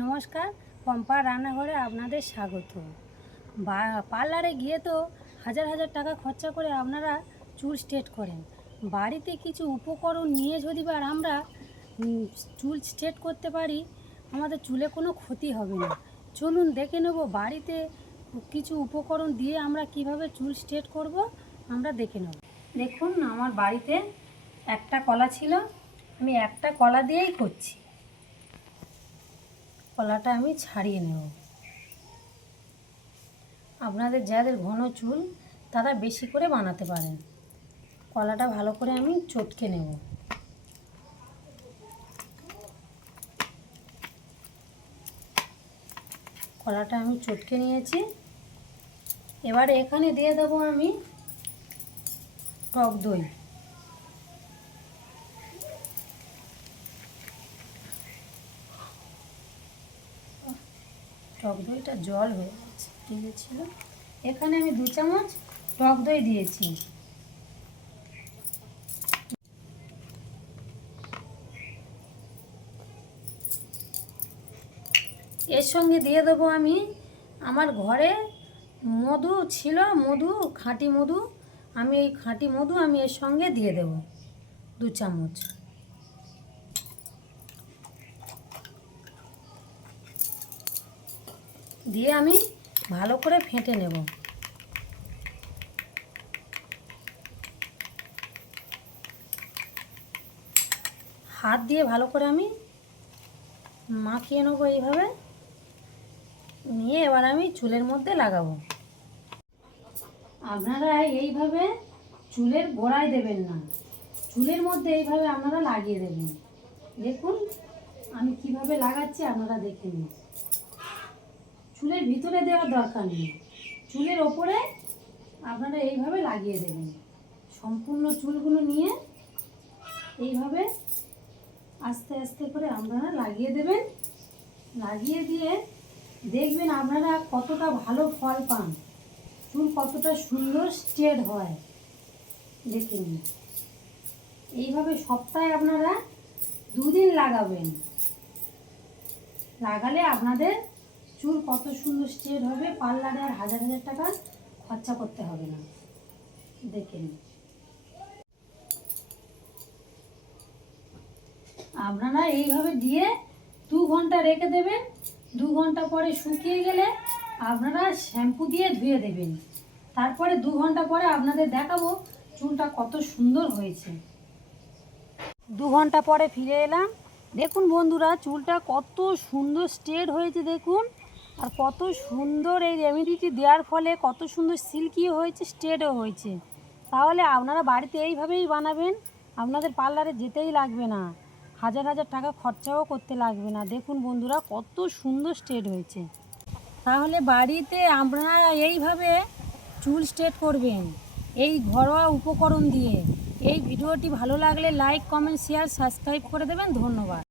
নমস্কার, পম্পা রান্নাঘরে আপনাদের স্বাগত। পার্লারে গিয়ে তো হাজার হাজার টাকা খরচা করে আপনারা চুল স্ট্রেট করেন। বাড়িতে কিছু উপকরণ নিয়ে যদি বা আমরা চুল স্ট্রেট করতে পারি, আমাদের চুলে কোনো ক্ষতি হবে না। চলুন দেখে নেব বাড়িতে কিছু উপকরণ দিয়ে আমরা কিভাবে চুল স্ট্রেট করব, আমরা দেখে নেব। দেখুন, আমার বাড়িতে একটা কলা ছিল, আমি একটা কলা দিয়েই করছি। কলাটা আমি ছাড়িয়ে নেব। আপনাদের যাদের ঘন চুল তারা বেশি করে বানাতে পারেন। কলাটা ভালো করে আমি চটকে নেব। কলাটা আমি চটকে নিয়েছি। এবারে এখানে দিয়ে দেবো আমি টক দই। টক দইটা জল হয়ে গিয়েছিল। এখানে আমি 2 চামচ টক দই দিয়েছি। এর সঙ্গে দিয়ে দেবো আমি আমার ঘরে মধু ছিল, খাঁটি মধু। আমি এই খাঁটি মধু আমি এর সঙ্গে দিয়ে দেব 2 চামচ। দিয়ে আমি ভালো করে ফেটে নেব। হাত দিয়ে ভালো করে আমি মাখিয়ে নেবো এইভাবে নিয়ে। এবার আমি চুলের মধ্যে লাগাবো। আপনারা এইভাবে চুলের গোড়ায় দেবেন না, চুলের মধ্যে এইভাবে আপনারা লাগিয়ে দেবেন। দেখুন আমি কিভাবে লাগাচ্ছি, আপনারা দেখে নিন। চুলের ভিতরে দেওয়ার দরকার নেই, চুলের ওপরে আপনারা এইভাবে লাগিয়ে দেবেন। সম্পূর্ণ চুলগুলো নিয়ে এইভাবে আস্তে আস্তে করে আপনারা লাগিয়ে দেবেন। লাগিয়ে দিয়ে দেখবেন আপনারা কতটা ভালো ফল পান, চুল কতটা সুন্দর স্ট্রেট হয়। দেখে নিন। এইভাবে সপ্তাহে আপনারা 2 দিন লাগাবেন। লাগালে আপনাদের চুল কত সুন্দর স্ট্রেট হবে। পার্লারে আর হাজার হাজার টাকা খরচা করতে হবে না। দেখে নিন। আপনারা এইভাবে দিয়ে 2 ঘন্টা রেখে দেবেন। 2 ঘন্টা পরে শুকিয়ে গেলে আপনারা শ্যাম্পু দিয়ে ধুয়ে দেবেন। তারপরে 2 ঘন্টা পরে আপনাদের দেখাবো চুলটা কত সুন্দর হয়েছে। 2 ঘন্টা পরে ফিরে এলাম। দেখুন বন্ধুরা, চুলটা কত সুন্দর স্ট্রেট হয়েছে দেখুন। আর কত সুন্দর এই রেমেডিটি দেওয়ার ফলে কত সুন্দর সিল্কিও হয়েছে, স্ট্রেটও হয়েছে। তাহলে আপনারা বাড়িতে এইভাবেই বানাবেন, আপনাদের পার্লারে যেতেই লাগবে না, হাজার হাজার টাকা খরচাও করতে লাগবে না। দেখুন বন্ধুরা কত সুন্দর স্ট্রেট হয়েছে। তাহলে বাড়িতে আপনারা এইভাবে চুল স্ট্রেট করবেন এই ঘরোয়া উপকরণ দিয়ে। এই ভিডিওটি ভালো লাগলে লাইক, কমেন্ট, শেয়ার, সাবস্ক্রাইব করে দেবেন। ধন্যবাদ।